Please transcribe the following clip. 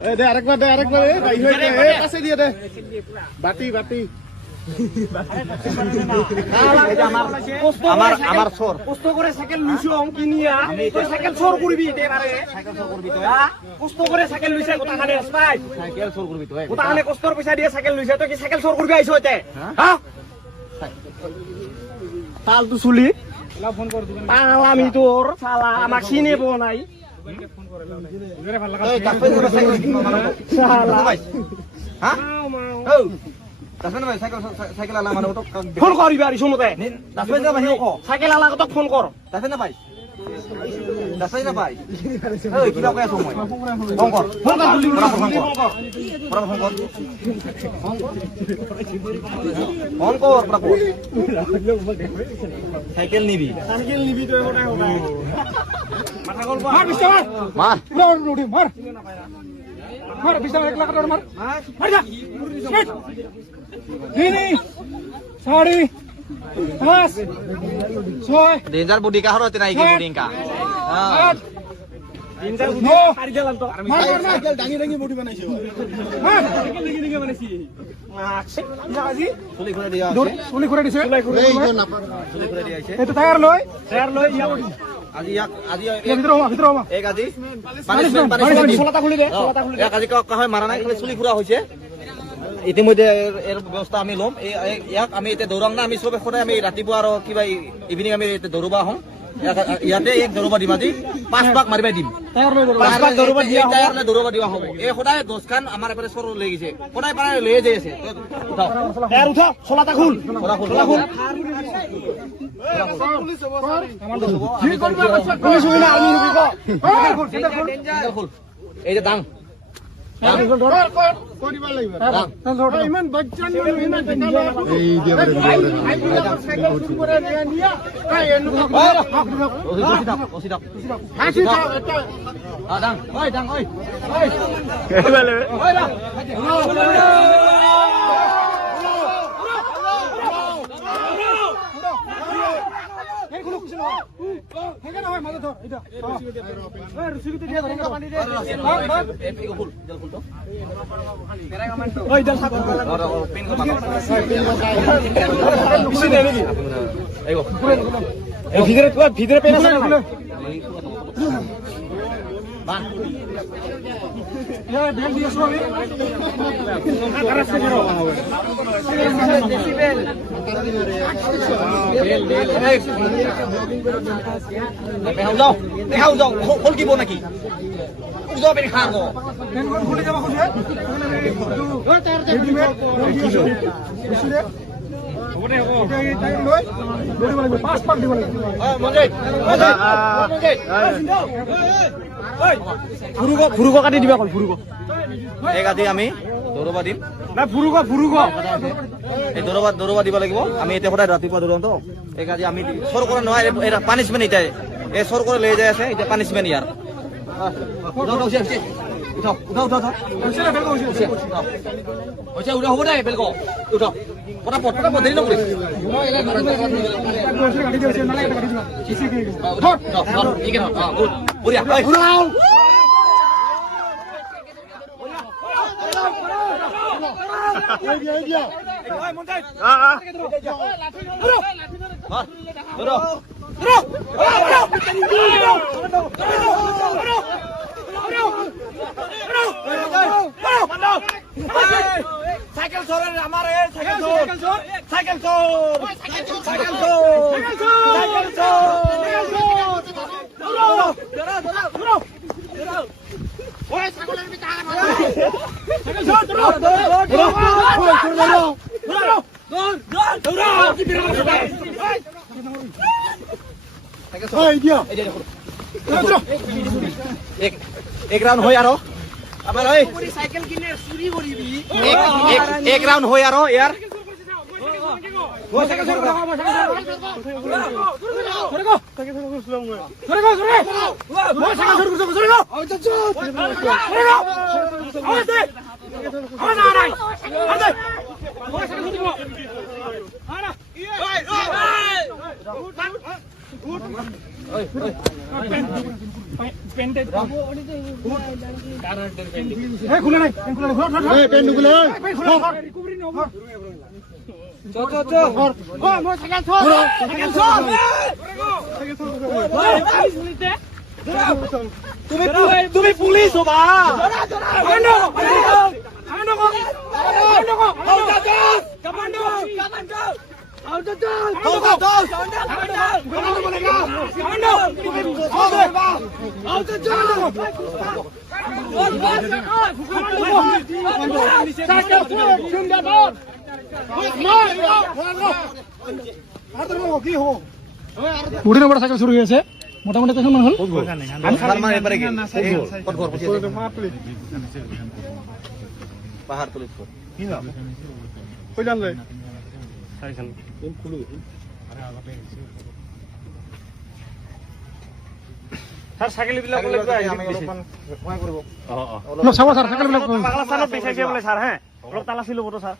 দে আরেকবার ভাই হয়ে যায় কাছে দিয়ে দে বাটি আমার সর কষ্ট করে সাইকেল লুইছো কিনিয়া তুই সাইকেল সর করবি এবারে সাইকেল সর করবি তুই কষ্ট করে সাইকেল লুইছে কথা খানে পাই সাইকেল সর করবি তুই কথা খানে কষ্টর পয়সা দিয়ে সাইকেল লুইছে তুই কি সাইকেল সর করবি আইছো এতে হ্যাঁ তাল তো চুলি ফোন কর দিবেন আমি তোর শালা আমাক চিনেব নাই ফোন করে লাও নাই জোরে ভাল লাগা এই কাপে করে সাইকেল কিনবা মানে শালা হ্যাঁ ও তাছনা ভাই সাইকেল আলা মানে তো ফোন করিবি আর সমতে তাছনা ভাই সাইকেল আলা কত ফোন কর তাছনা ভাই তাছনা ভাই এই কি লাগায় সময় ফোন কর সাইকেল নিবি তো ওটা মাথা গল্প মার বিস্তা মার পুরো উঠি মার বিস্তা 1 লাখ টাকা মার যা नहीं साड़ी 5 6 डेंजर बॉडी का होते नहीं की बॉडी का हां डेंजर बॉडी पारी দিলাম তো মার সাইকেল ডাঙি বডি বানাইছো মার সাইকেল ডাঙি বানাইছি আচ্ছা জাজি চুলি করে দিয়া চুলি করে দিছে এই যে না চুলি করে দিয়াছে এই তো টায়ার লই ইয়া আজি ভিতর হবা এক আজি পানিশমেন্ট সোলাটা খুলি দে এক আজি কা হয় মারা নাই খালি চুলি খুরা হইছে ইতিমধ্যে এর ব্যবস্থা আমি লম ইয়াক আমি এতে দৌৰাং না আমি সবে সদায় আমি ৰাতিপুৱা আৰু কিবা ইভিনিং আমি এতে দৌৰবা হম ইয়াতে এক দৌৰবা দিম আজি 5 ভাগ মাৰিবা দিম 5 ভাগ দৌৰবা দিয়া হ'ব টায়াৰলে দৌৰবা দিয়া হ'ব এই সদায় 10 খান আমাৰ এপাৰে সৰ লৈ গৈছে সদায় পাৰা লৈ যাই আছে উঠাও টায়ার উঠা সোলাটা খুল কি করবে পুলিশ হইনা আর্মি হবি কো এই যে দাং করিবা লাগিব ইমান বাচ্চান ইমান এই যে সাইকেল শুরু করে নিয়া এই এনুকা ওসিদাপ হাসি দাও দাং ওই ওই না এই গুলো কিছু না হেগা না হয় মাথা ধর এটা এই রসিকতে দিয়ে ধরে পানি দে এই ফুল জল ফুল তো ওই জল সাপ পিন কো মারো কিছু নেই নাকি এই গো এই ভিতরে পেন আছে না বান এই বেল দিয়ে শুনি আকারছে করো ডেসিবেল দেখাও যাও খোল কিব নাকি উজো বেন খাগ বেন খুলে যাব খুলে ওই তার রেডিমেড বিশুরে ওরে এই টাইম লই দৌড়ি বলে 5 পাক দিব লাগে মঞ্জে ফুরুগো কাটি দিবা কল ফুরুগো এক আজি আমি দৌৰবা দিম না ফুৰুগো এই দৌৰবা দিব লাগিব আমি এতিয়া সদায় ৰাতিপুৱা দৌৰাম তো এক আজি আমি সৰ কৰা নহয় এটা পানিশমেন্ট এতিয়া এই সৰ কৰি লৈ যাই আছে এতিয়া পানিশমেন্ট ইয়াৰ উঠাও উঠা হ'ব দে বেলকো উঠাও পটাপট দেৰি নকৰি গাড়ি দিছে নালে গাড়ি দিবা সিসি কি ধর ঠিক আছে গুড বঢ়িয়া উড়াও এই ওই মন্টাই সাইকেল চোর আমার সাইকেল চোর এক রাউন্ড হয় আৰু আমাৰ ঐ সাইকেল কিনে চুৰি কৰিবি এক ৰাউন্ড হয় আৰু ইয়াৰ তুমি পুলিশ হবা উঠির উপর সাইকেল শুরু হয়েছে মোটামুটি কখন হল পাহাড় তুলিত কই জানলে স্যার সাইকেল বিলাক আমি অলপমান সহায় কৰিব চাব স্যাৰ সাইকেল বিলাক পাগলা স্যাৰ বেচাইছে বলে স্যাৰ হ্যাঁ অলপ তালা ছিল বটো স্যাৰ